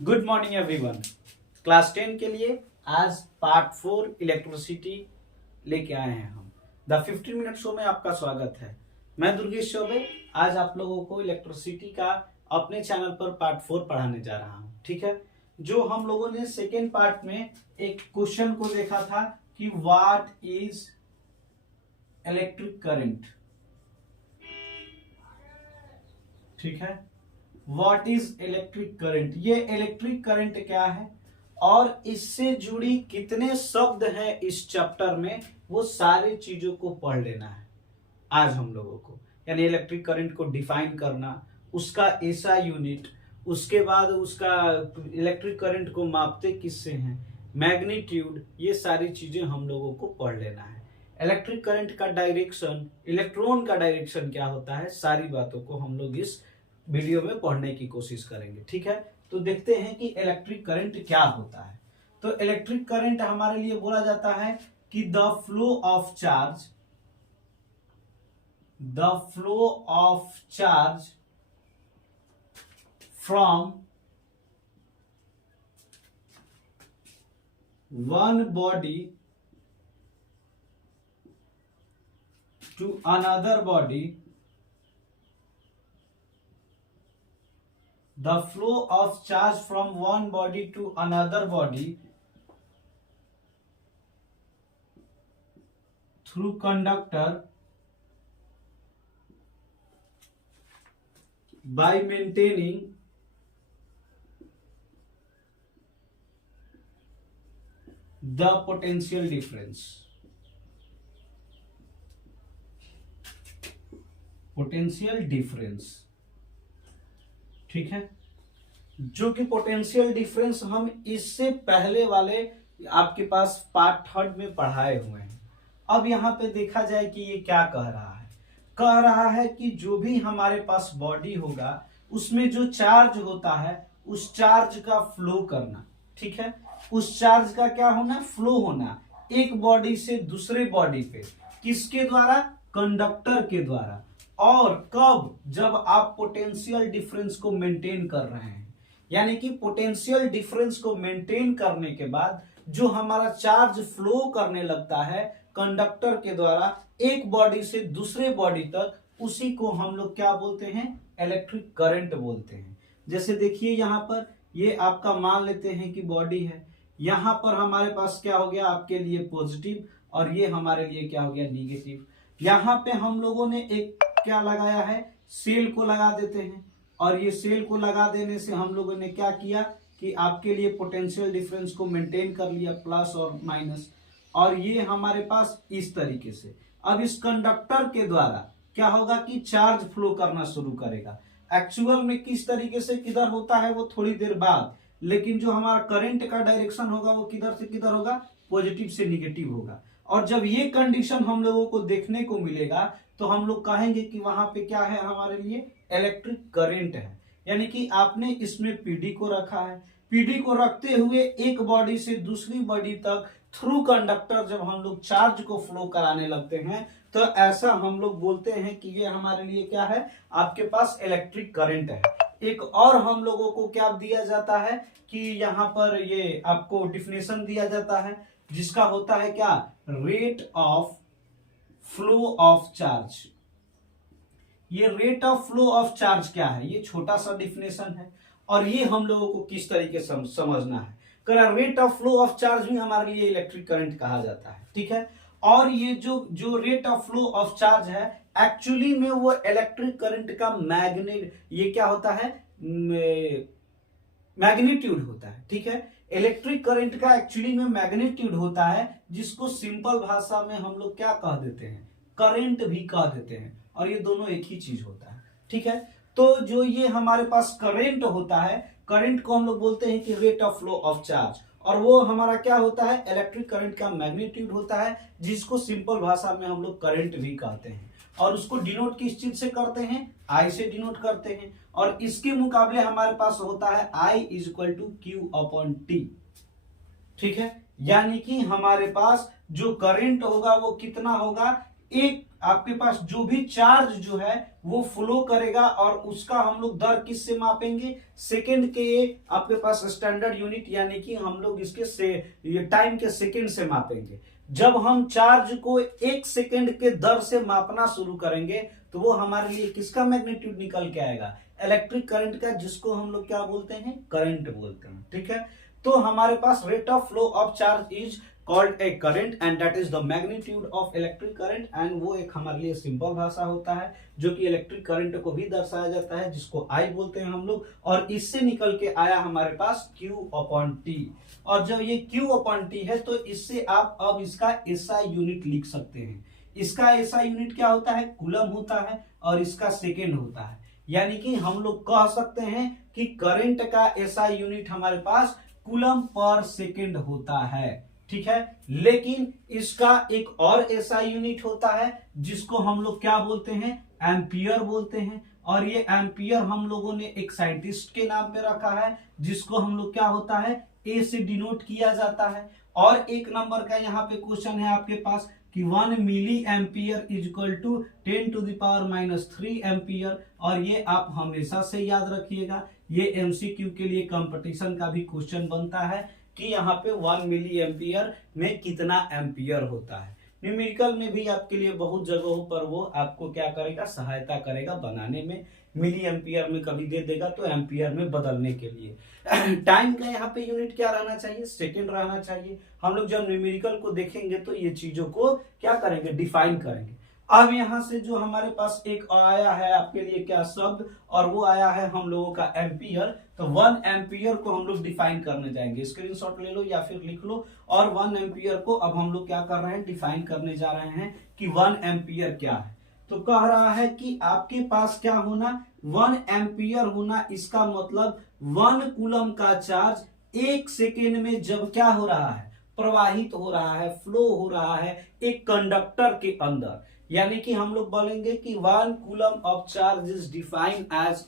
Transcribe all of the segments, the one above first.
Good morning everyone. Class 10 के लिए आज पार्ट 4 इलेक्ट्रिसिटी लेके आए हैं हम। द 15 मिनट शो में आपका स्वागत है। मैं दुर्गेश चौबे आज आप लोगों को इलेक्ट्रिसिटी का अपने चैनल पर पार्ट 4 पढ़ाने जा रहा हूं। ठीक है, जो हम लोगों ने सेकेंड पार्ट में एक क्वेश्चन को देखा था कि व्हाट इज इलेक्ट्रिक करंट। ठीक है, व्हाट इज इलेक्ट्रिक करंट, ये इलेक्ट्रिक करंट क्या है और इससे जुड़ी कितने शब्द हैं इस चैप्टर में, वो सारी चीजों को पढ़ लेना है आज हम लोगों को। यानी इलेक्ट्रिक करंट को डिफाइन करना, उसका ऐसा यूनिट, उसके बाद उसका इलेक्ट्रिक करंट को मापते किससे हैं, मैग्नीट्यूड, ये सारी चीजें हम लोगों को पढ़ लेना है। इलेक्ट्रिक करंट का डायरेक्शन, इलेक्ट्रॉन का डायरेक्शन क्या होता है, सारी बातों को हम लोग इस वीडियो में पढ़ने की कोशिश करेंगे। ठीक है, तो देखते हैं कि इलेक्ट्रिक करंट क्या होता है। तो इलेक्ट्रिक करंट हमारे लिए बोला जाता है कि the flow of charge from one body to another body, the flow of charge from one body to another body through conductor by maintaining the potential difference। Potential difference, ठीक है, जो कि पोटेंशियल डिफरेंस हम इससे पहले वाले आपके पास part 3 में पढ़ाए हुए हैं। अब यहां पे देखा जाए कि ये क्या कह रहा है कि जो भी हमारे पास बॉडी होगा उसमें जो चार्ज होता है उस चार्ज का फ्लो करना। ठीक है, उस चार्ज का क्या होना, फ्लो होना एक बॉडी से दूसरे बॉडी पे, किसके द्वारा, कंडक्टर के द्वारा। और कब, जब आप पोटेंशियल डिफरेंस को मेंटेन कर रहे हैं। यानी कि पोटेंशियल डिफरेंस को मेंटेन करने के बाद जो हमारा चार्ज फ्लो करने लगता है कंडक्टर के द्वारा एक बॉडी से दूसरे बॉडी तक, उसी को हम लोग क्या बोलते हैं, इलेक्ट्रिक करंट बोलते हैं। जैसे देखिए यहां पर ये आपका मान लेते हैं कि बॉडी है, यहां पर हमारे पास क्या हो गया आपके लिए पॉजिटिव और ये हमारे लिए क्या हो गया निगेटिव। यहां पे हम लोगों ने एक क्या लगाया है, सेल को लगा देते हैं और ये सेल को लगा देने से हम लोगों ने क्या किया कि आपके लिए पोटेंशियल डिफरेंस को मेंटेन कर लिया, प्लस और माइनस। और ये हमारे पास इस तरीके से अब इस कंडक्टर के द्वारा क्या होगा कि चार्ज फ्लो करना शुरू करेगा। एक्चुअल में किस तरीके से किधर होता है वो थोड़ी देर बाद, लेकिन जो हमारा करंट का डायरेक्शन होगा वो किधर से किधर होगा, पॉजिटिव से निगेटिव होगा। और जब ये कंडीशन हम लोगों को देखने को मिलेगा तो हम लोग कहेंगे कि वहां पे क्या है, हमारे लिए इलेक्ट्रिक करंट है। यानी कि आपने इसमें पीडी को रखा है, पीडी को रखते हुए एक बॉडी से दूसरी बॉडी तक थ्रू कंडक्टर जब हम लोग चार्ज को फ्लो कराने लगते हैं तो ऐसा हम लोग बोलते हैं कि ये हमारे लिए क्या है, आपके पास इलेक्ट्रिक करंट है। एक और हम लोगों को क्या दिया जाता है कि यहाँ पर ये आपको डिफिनेशन दिया जाता है जिसका होता है क्या, rate of flow of charge. ये rate of flow of charge क्या है, ये छोटा सा डिफिनेशन है और ये हम लोगों को किस तरीके से समझना है। Rate of flow of charge भी हमारे लिए इलेक्ट्रिक करंट कहा जाता है। ठीक है, और ये जो rate of flow of charge है एक्चुअली में वो इलेक्ट्रिक करंट का ये क्या होता है, मैग्नीट्यूड होता है। ठीक है, इलेक्ट्रिक करंट का एक्चुअली में मैग्नीट्यूड होता है, जिसको सिंपल भाषा में हम लोग क्या कह देते हैं, करंट भी कह देते हैं, और ये दोनों एक ही चीज होता है। ठीक है, तो जो ये हमारे पास करंट होता है, करंट को हम लोग बोलते हैं कि rate of flow of charge, और वो हमारा क्या होता है, इलेक्ट्रिक करंट का मैग्नीट्यूड होता है, जिसको सिंपल भाषा में हम लोग करंट भी कहते हैं। और उसको डिनोट किस चीज से करते हैं, आई से डिनोट करते हैं। और इसके मुकाबले हमारे पास होता है I is equal to Q upon T. ठीक है, यानी कि हमारे पास जो करंट होगा वो कितना होगा, एक आपके पास जो भी चार्ज जो है वो फ्लो करेगा और उसका हम लोग दर किससे मापेंगे, सेकंड के आपके पास स्टैंडर्ड यूनिट यानी कि हम लोग इसके से ये टाइम के सेकंड से मापेंगे। जब हम चार्ज को 1 सेकंड के दर से मापना शुरू करेंगे तो वो हमारे लिए किसका मैग्नीट्यूड निकल के आएगा, इलेक्ट्रिक करंट का, जिसको हम लोग क्या बोलते हैं, करंट बोलते हैं। ठीक है, तो हमारे पास rate of flow of charge is called a current and that is the magnitude of electric current. And वो एक हमारे लिए सिंपल भाषा होता है जो कि इलेक्ट्रिक करंट को भी दर्शाया जाता है, जिसको आई बोलते हैं हम लोग, और इससे निकल के आया हमारे पास Q अपॉन टी। और जब ये Q अपॉन टी है तो इससे आप अब इसका एसआई यूनिट लिख सकते हैं। इसका एसआई यूनिट क्या होता है, कूलम होता है, और इसका सेकेंड होता है। यानी कि हम लोग कह सकते हैं कि करंट का एसआई यूनिट हमारे पास कूलम पर सेकेंड होता है। ठीक है, लेकिन इसका एक और एसआई यूनिट होता है जिसको हम लोग क्या बोलते हैं, एम्पियर बोलते हैं। और ये एम्पियर हम लोगों ने एक साइंटिस्ट के नाम पे रखा है जिसको हम लोग क्या होता है, ए से डिनोट किया जाता है। और एक नंबर का यहाँ पे क्वेश्चन है आपके पास कि 1 milli ampere is equal to 10 to the power -3 ampere. और ये आप हमेशा से याद रखिएगा, ये एमसीक्यू के लिए कंपटीशन का भी क्वेश्चन बनता है कि यहाँ पे 1 मिली एम्पियर में कितना एम्पियर होता है। न्यूमेरिकल में भी आपके लिए बहुत जगहों पर वो आपको क्या करेगा, सहायता करेगा बनाने में। मिली एम्पियर में कभी दे देगा तो एम्पियर में बदलने के लिए। टाइम का यहाँ पे यूनिट क्या रहना चाहिए, सेकंड रहना चाहिए। हम लोग जब न्यूमेरिकल को देखेंगे तो ये चीजों को क्या करेंगे, डिफाइन करेंगे। अब यहां से जो हमारे पास एक आया है आपके लिए क्या शब्द, और वो आया है हम लोगों का एम्पियर। तो 1 एम्पियर को हम लोग डिफाइन करने जाएंगे, स्क्रीनशॉट ले लो या फिर लिख लो। और 1 एम्पियर को अब हम लोग क्या कर रहे हैं, डिफाइन करने जा रहे हैं कि 1 एम्पियर क्या है। तो कह रहा है कि आपके पास क्या होना, 1 एम्पियर होना। इसका मतलब 1 कूलम का चार्ज 1 सेकेंड में जब क्या हो रहा है, प्रवाहित हो रहा है, फ्लो हो रहा है एक कंडक्टर के अंदर। यानी कि हम लोग बोलेंगे कि 1 coulomb of charge is defined as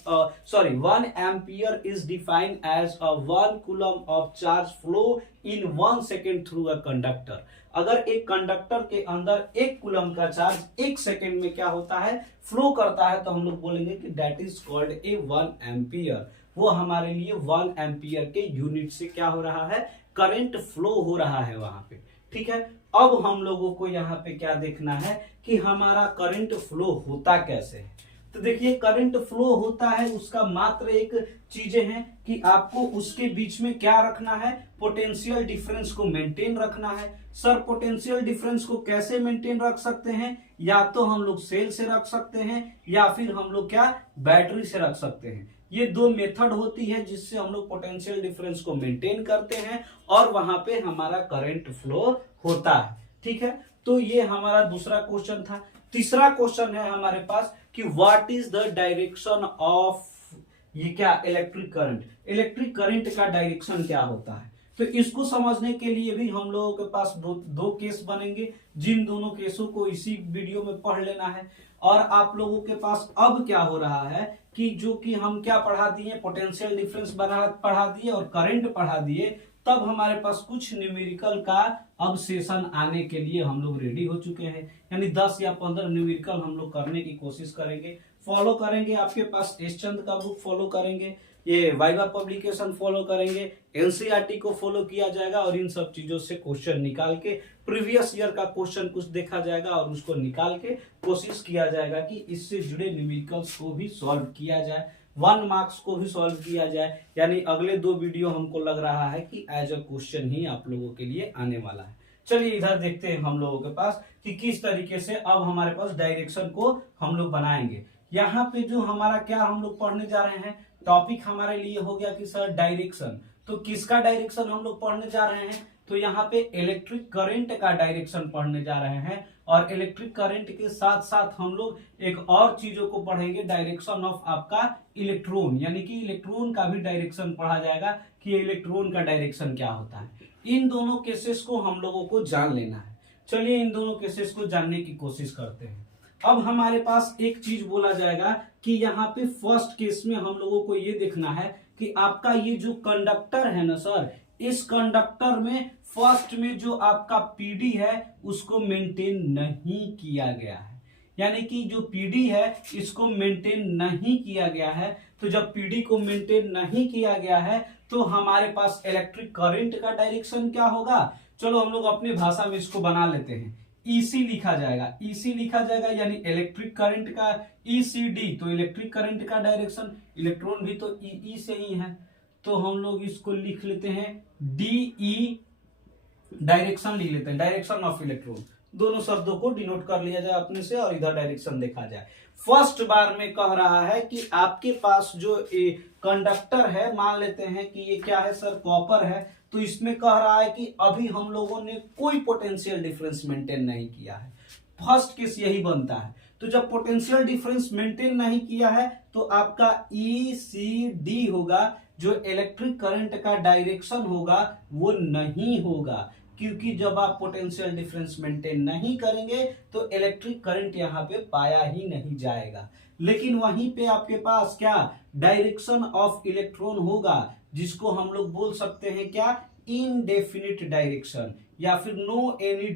1 ampere is defined as 1 coulomb of charge flow in 1 second through a conductor. अगर एक कंडक्टर के अंदर 1 कूलम का चार्ज 1 सेकेंड में क्या होता है, फ्लो करता है, तो हम लोग बोलेंगे कि that is called A 1 ampere. वो हमारे लिए 1 एम्पियर के यूनिट से क्या हो रहा है, करंट फ्लो हो रहा है वहां पे। ठीक है, अब हम लोगों को यहाँ पे क्या देखना है कि हमारा करंट फ्लो होता कैसे है। तो देखिए, करंट फ्लो होता है उसका मात्र एक चीजें हैं कि आपको उसके बीच में क्या रखना है, पोटेंशियल डिफरेंस को मेंटेन रखना है। सर पोटेंशियल डिफरेंस को कैसे मेंटेन रख सकते हैं, या तो हम लोग सेल से रख सकते हैं या फिर हम लोग क्या बैटरी से रख सकते हैं। ये 2 मेथड होती है जिससे हम लोग पोटेंशियल डिफरेंस को मेंटेन करते हैं और वहां पे हमारा करंट फ्लो होता है। ठीक है, तो ये हमारा दूसरा क्वेश्चन था। तीसरा क्वेश्चन है हमारे पास कि what is the direction of ये क्या, इलेक्ट्रिक करंट। इलेक्ट्रिक करंट का डायरेक्शन क्या होता है। तो इसको समझने के लिए भी हम लोगों के पास दो केस बनेंगे, जिन दोनों केसों को इसी वीडियो में पढ़ लेना है। और आप लोगों के पास अब क्या हो रहा है कि जो कि हम क्या पढ़ा दिए, पोटेंशियल डिफरेंस पढ़ा दिए और करंट पढ़ा दिए, तब हमारे पास कुछ न्यूमेरिकल का अब सेशन आने के लिए हम लोग रेडी हो चुके हैं। यानी 10 या 15 न्यूमेरिकल हम लोग करने की कोशिश करेंगे, फॉलो करेंगे। आपके पास एस चंद का बुक फॉलो करेंगे, ये वाइवा पब्लिकेशन फॉलो करेंगे, एनसीईआरटी को फॉलो किया जाएगा और इन सब चीजों से क्वेश्चन निकाल के प्रीवियस ईयर का क्वेश्चन कुछ देखा जाएगा और उसको निकाल के कोशिश किया जाएगा कि इससे जुड़े न्यूमेरिकल्स को भी सॉल्व किया जाए, 1 मार्क्स को भी सॉल्व किया जाए। यानी अगले 2 वीडियो हमको लग रहा है कि एज अ क्वेश्चन ही आप लोगों के लिए आने वाला है। चलिए इधर देखते हैं हम लोगों के पास कि किस तरीके से अब हमारे पास डायरेक्शन को हम लोग बनाएंगे। यहाँ पे जो हमारा क्या हम लोग पढ़ने जा रहे हैं, टॉपिक हमारे लिए हो गया कि सर डायरेक्शन। तो किसका डायरेक्शन हम लोग पढ़ने जा रहे हैं, तो यहाँ पे इलेक्ट्रिक करंट का डायरेक्शन पढ़ने जा रहे हैं। और इलेक्ट्रिक करंट के साथ साथ हम लोग एक और चीजों को पढ़ेंगे, डायरेक्शन ऑफ आपका इलेक्ट्रॉन। यानी कि इलेक्ट्रॉन का भी डायरेक्शन पढ़ा जाएगा कि इलेक्ट्रॉन का डायरेक्शन क्या होता है। इन दोनों केसेस को हम लोगों को जान लेना है। चलिए इन दोनों केसेस को जानने की कोशिश करते हैं। अब हमारे पास एक चीज बोला जाएगा कि यहाँ पे फर्स्ट केस में हम लोगों को ये देखना है कि आपका ये जो कंडक्टर है ना सर, इस कंडक्टर में फर्स्ट में जो आपका पीडी है उसको मेंटेन नहीं किया गया है, यानी कि जो पीडी है इसको मेंटेन नहीं किया गया है। तो जब पीडी को मेंटेन नहीं किया गया है तो हमारे पास इलेक्ट्रिक करंट का डायरेक्शन क्या होगा, चलो हम लोग अपनी भाषा में इसको बना लेते हैं, ईसी लिखा जाएगा, ईसी लिखा जाएगा यानी इलेक्ट्रिक करंट का ईसीडी, तो इलेक्ट्रिक करंट का डायरेक्शन, इलेक्ट्रॉन भी तो ई से ही है, तो हम लोग इसको लिख लेते हैं डीई, डायरेक्शन लिख लेते हैं, डायरेक्शन ऑफ इलेक्ट्रॉन, दोनों शब्दों को डिनोट कर लिया जाए अपने से और इधर डायरेक्शन देखा जाए। फर्स्ट बार में कह रहा है कि आपके पास जो कंडक्टर है, मान लेते हैं कि ये क्या है सर, कॉपर है, तो इसमें कह रहा है कि अभी हम लोगों ने कोई पोटेंशियल डिफरेंस मेंटेन नहीं किया है, फर्स्ट केस यही बनता है। तो जब पोटेंशियल डिफरेंस मेंटेन नहीं किया है तो आपका ईसीडी होगा, जो इलेक्ट्रिक करंट का डायरेक्शन होगा वो नहीं होगा, क्योंकि जब आप पोटेंशियल डिफरेंस मेंटेन नहीं करेंगे तो इलेक्ट्रिक करंट यहाँ पे पाया ही नहीं जाएगा। लेकिन वहीं पे आपके पास क्या, डायरेक्शन ऑफ इलेक्ट्रॉन होगा, जिसको हम लोग बोल सकते हैं क्या, इनडेफिनिट डायरेक्शन, या फिर नो एनी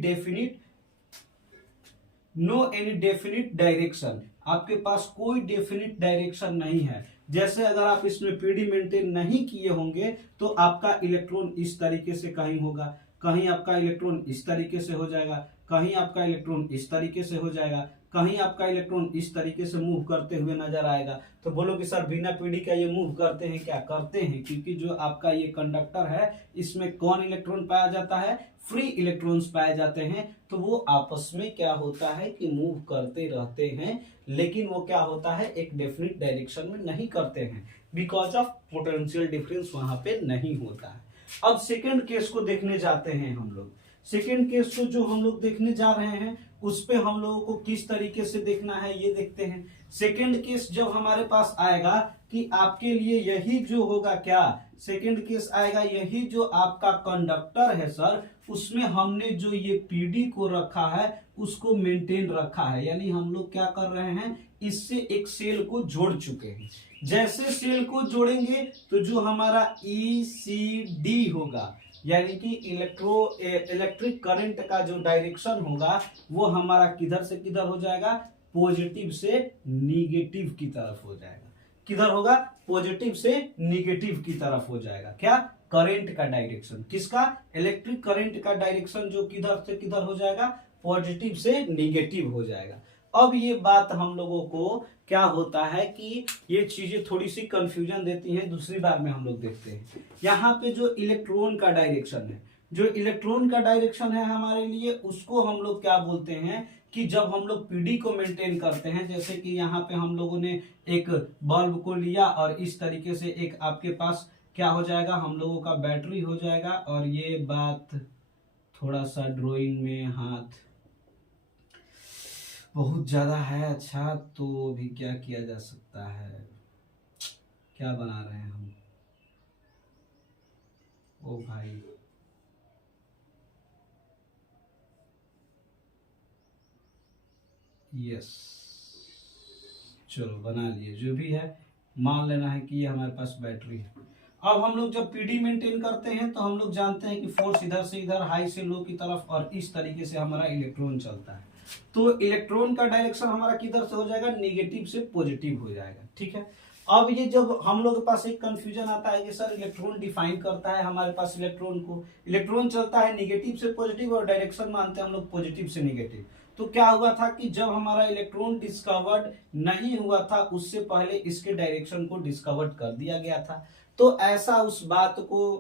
डेफिनिट डायरेक्शन। आपके पास कोई डेफिनिट डायरेक्शन नहीं है। जैसे अगर आप इसमें पीडी मेंटेन नहीं किए होंगे तो आपका इलेक्ट्रॉन इस तरीके से कहीं होगा, कहीं आपका इलेक्ट्रॉन इस तरीके से हो जाएगा, कहीं आपका इलेक्ट्रॉन इस तरीके से हो जाएगा, कहीं आपका इलेक्ट्रॉन इस तरीके से मूव करते हुए नजर आएगा। तो बोलो कि सर बिना पीडी का ये मूव करते हैं क्या, करते हैं, क्योंकि जो आपका ये कंडक्टर है इसमें कौन इलेक्ट्रॉन पाया जाता है, फ्री इलेक्ट्रॉन्स पाए जाते हैं, तो वो आपस में क्या होता है कि मूव करते रहते हैं, लेकिन वो क्या होता है, एक डेफिनिट डायरेक्शन में नहीं करते हैं, बिकॉज ऑफ पोटेंशियल डिफरेंस वहां पे नहीं होता है। अब सेकेंड केस को देखने जाते हैं हम लोग। सेकेंड केस को जो हम लोग देखने जा रहे हैं उस पे हम लोगों को किस तरीके से देखना है ये देखते हैं। सेकेंड केस जब हमारे पास आएगा कि आपके लिए यही जो होगा क्या, सेकेंड केस आएगा यही जो आपका कंडक्टर है सर, उसमें हमने जो ये पीडी को रखा है उसको मेंटेन रखा है, यानी हम लोग क्या कर रहे हैं, इससे एक सेल को जोड़ चुके हैं। जैसे सेल को जोड़ेंगे तो जो हमारा ईसीडी होगा, यानी कि इलेक्ट्रिक करंट का जो डायरेक्शन होगा वो हमारा किधर से किधर हो जाएगा, पॉजिटिव से निगेटिव की तरफ हो जाएगा। किधर होगा, पॉजिटिव से निगेटिव की तरफ हो जाएगा। क्या, करंट का डायरेक्शन, किसका, इलेक्ट्रिक करंट का डायरेक्शन जो किधर से किधर हो जाएगा, पॉजिटिव से निगेटिव हो जाएगा। अब ये बात हम लोगों को क्या होता है कि ये चीजें थोड़ी सी कंफ्यूजन देती हैं, दूसरी बार में हम लोग देखते हैं। यहाँ पे जो इलेक्ट्रॉन का डायरेक्शन है, जो इलेक्ट्रॉन का डायरेक्शन है हमारे लिए, उसको हम लोग क्या बोलते हैं कि जब हम लोग पीडी को मेंटेन करते हैं, जैसे कि यहाँ पे हम लोगों ने एक बल्ब को लिया और इस तरीके से एक आपके पास क्या हो जाएगा, हम लोगों का बैटरी हो जाएगा, और ये बात थोड़ा सा ड्राइंग में हाथ बहुत ज्यादा है, अच्छा तो भी क्या किया जा सकता है, क्या बना रहे हैं हम, ओ भाई यस, चलो बना लिए, जो भी है मान लेना है कि ये हमारे पास बैटरी है। अब हम लोग जब पीडी मेंटेन करते हैं तो हम लोग जानते हैं कि फोर्स इधर से इधर, हाई से लो की तरफ, और इस तरीके से हमारा इलेक्ट्रॉन चलता है। तो इलेक्ट्रॉन का डायरेक्शन हमारा किधर से हो जाएगा, निगेटिव से पॉजिटिव हो जाएगा। ठीक है, अब ये जब हम लोग के पास एक कंफ्यूजन आता है कि सर इलेक्ट्रॉन डिफाइन करता है हमारे पास इलेक्ट्रॉन को, इलेक्ट्रॉन चलता है निगेटिव से पॉजिटिव और डायरेक्शन मानते हैं हम लोग पॉजिटिव से निगेटिव। तो क्या हुआ था कि जब हमारा इलेक्ट्रॉन डिस्कवर्ड नहीं हुआ था उससे पहले इसके डायरेक्शन को डिस्कवर्ड कर दिया गया था। तो ऐसा उस बात को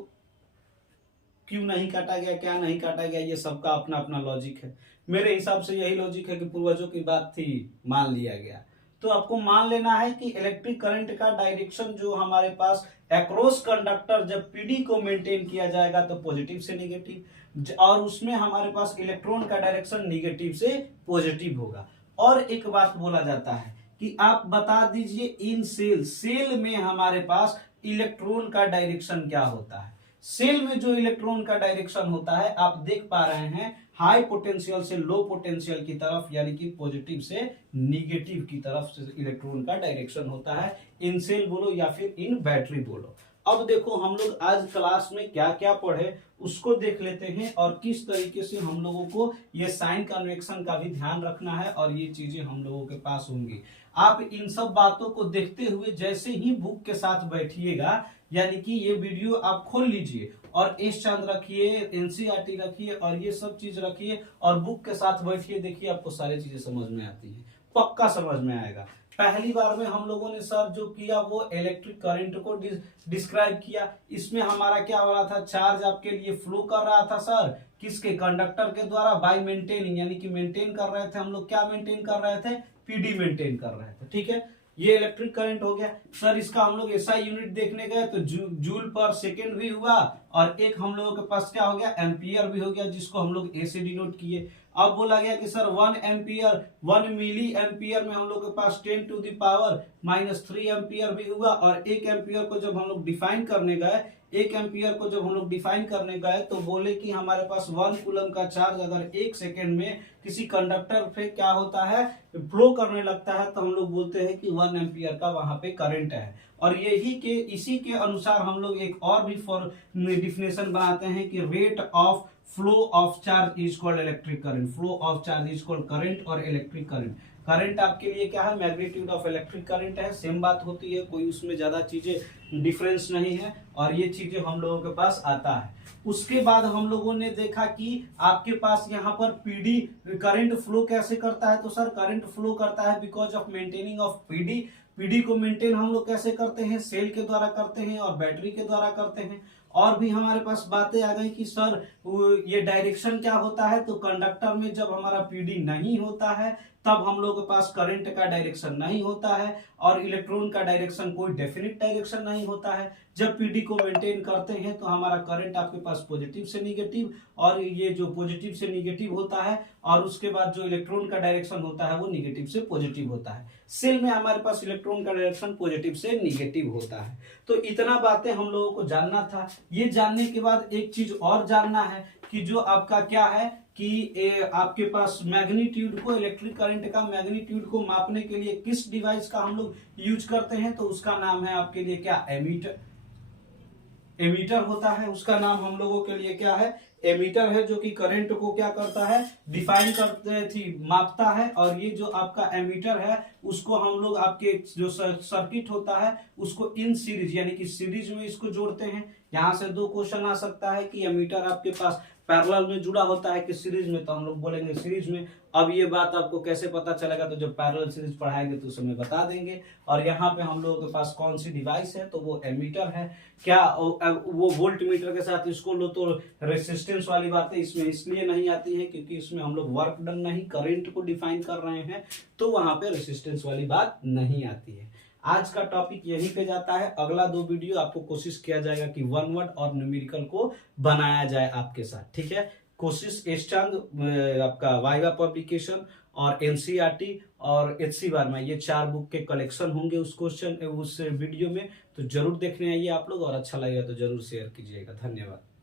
क्यों नहीं काटा गया, क्या नहीं काटा गया, ये सबका अपना अपना लॉजिक है। मेरे हिसाब से यही लॉजिक है कि पूर्वजों की बात थी, मान लिया गया। तो आपको मान लेना है कि इलेक्ट्रिक करंट का डायरेक्शन जो हमारे पास अक्रॉस कंडक्टर जब पीडी को मेंटेन किया जाएगा तो पॉजिटिव से निगेटिव, और उसमें हमारे पास इलेक्ट्रॉन का डायरेक्शन निगेटिव से पॉजिटिव होगा। और एक बात बोला जाता है कि आप बता दीजिए इन सेल में हमारे पास इलेक्ट्रॉन का डायरेक्शन क्या होता है। सेल में जो इलेक्ट्रॉन का डायरेक्शन होता है आप देख पा रहे हैं, हाई पोटेंशियल से लो पोटेंशियल की तरफ, यानी कि पॉजिटिव से निगेटिव की तरफ से इलेक्ट्रॉन का डायरेक्शन होता है। इन सेल बोलो या फिर इन बैटरी बोलो। अब देखो हम लोग आज क्लास में क्या क्या पढ़े उसको देख लेते हैं और किस तरीके से हम लोगों को ये साइन कन्वेक्शन का भी ध्यान रखना है और ये चीजें हम लोगों के पास होंगी। आप इन सब बातों को देखते हुए जैसे ही बुक के साथ बैठिएगा, यानी कि ये वीडियो आप खोल लीजिए और एस चंद रखिए, एनसीईआरटी रखिए और ये सब चीज रखिए और बुक के साथ बैठिए, देखिए आपको सारी चीजें समझ में आती हैं, पक्का समझ में आएगा। पहली बार में हम लोगों ने सर जो किया वो इलेक्ट्रिक करंट को डिस्क्राइब किया। इसमें हमारा क्या हो रहा था, चार्ज आपके लिए फ्लो कर रहा था सर किसके, कंडक्टर के द्वारा बाय मेंटेनिंग, यानी कि मेंटेन कर रहे थे हम लोग, क्या मेंटेन कर रहे थे, पीडी मेंटेन कर रहे थे। ठीक है, ये इलेक्ट्रिक करंट हो गया सर। इसका हम लोग एसआई यूनिट देखने गए तो जूल पर सेकेंड भी हुआ और एक हम लोगों के पास क्या हो गया, एम्पियर भी हो गया, जिसको हम लोग ए से डिनोट किए। अब बोला गया कि सर 1 एम्पियर 1 मिली एम्पियर में हम लोग के पास 10 टू द पावर -3 एम्पियर भी हुआ। और 1 एम्पियर को जब हम लोग डिफाइन करने गए, 1 एम्पियर को जब हम लोग डिफाइन करने गए तो बोले कि हमारे पास 1 कूलम का चार्ज अगर 1 सेकेंड में किसी कंडक्टर पे क्या होता है, फ्लो करने लगता है, तो हम लोग बोलते हैं कि 1 एम्पियर का वहां पे करंट है। और इसी के अनुसार हम लोग एक और भी डिफिनेशन बनाते हैं कि rate of flow of charge is called electric current. Flow of charge is called current और इलेक्ट्रिक करंट। करंट आपके लिए क्या है, मैग्नीट्यूड ऑफ इलेक्ट्रिक करंट है, सेम बात होती है, कोई उसमें ज्यादा चीजें डिफरेंस नहीं है और ये चीजें हम लोगों के पास आता है। उसके बाद हम लोगों ने देखा कि आपके पास यहाँ पर पीडी करंट फ्लो कैसे करता है, तो सर करंट फ्लो करता है because of maintaining of PD. PD को मेंटेन हम लोग कैसे करते हैं, सेल के द्वारा करते हैं और बैटरी के द्वारा करते हैं। और भी हमारे पास बातें आ गई कि सर ये डायरेक्शन क्या होता है, तो कंडक्टर में जब हमारा पीडी नहीं होता है तब हम लोग के पास करंट का डायरेक्शन नहीं होता है और इलेक्ट्रॉन का डायरेक्शन कोई डेफिनेट डायरेक्शन नहीं होता है। जब पीडी को मेंटेन करते हैं तो हमारा करंट आपके पास पॉजिटिव से निगेटिव, और ये जो पॉजिटिव से निगेटिव होता है और उसके बाद जो इलेक्ट्रॉन का डायरेक्शन होता है वो निगेटिव से पॉजिटिव होता है। सेल में हमारे पास इलेक्ट्रॉन का डायरेक्शन पॉजिटिव से निगेटिव होता है। तो इतना बातें हम लोगों को जानना था। ये जानने के बाद एक चीज और जानना है कि जो आपका क्या है कि आपके पास मैग्नीट्यूड को, इलेक्ट्रिक करंट का मैग्नीट्यूड को मापने के लिए किस डिवाइस का हम लोग यूज करते हैं, तो उसका नाम है आपके लिए क्या, एमीटर। एमीटर होता है, उसका नाम हम लोगों के लिए क्या है, एमीटर है, जो कि करंट को क्या करता है, डिफाइन करते थी, मापता है। और ये जो आपका एमीटर है उसको हम लोग आपके जो सर्किट होता है उसको इन सीरीज, यानी कि सीरीज में इसको जोड़ते हैं। यहां से 2 क्वेश्चन आ सकता है कि एमीटर आपके पास पैरेलल में जुड़ा होता है कि सीरीज में, तो हम लोग बोलेंगे सीरीज में। अब ये बात आपको कैसे पता चलेगा, तो जब पैरेलल सीरीज पढ़ाएंगे तो उसमें बता देंगे। और यहाँ पे हम लोगों के पास कौन सी डिवाइस है, तो वो एमीटर है। क्या वो वोल्ट मीटर के साथ इसको लो तो रेसिस्टेंस वाली बातें इसमें इसलिए नहीं आती है क्योंकि इसमें हम लोग वर्क डन नहीं, करंट को डिफाइन कर रहे हैं, तो वहां पे रेसिस्टेंस वाली बात नहीं आती है। आज का टॉपिक यहीं पे जाता है। अगला 2 वीडियो आपको कोशिश किया जाएगा कि वन वर्ड और न्यूमेरिकल को बनाया जाए आपके साथ, ठीक है। कोशिश एस चंद, आपका वाइवा पब्लिकेशन और एनसीईआरटी और एचसी वर्मा, ये 4 बुक के कलेक्शन होंगे उस वीडियो में, तो जरूर देखने आइए आप लोग, और अच्छा लगेगा तो जरूर शेयर कीजिएगा। धन्यवाद।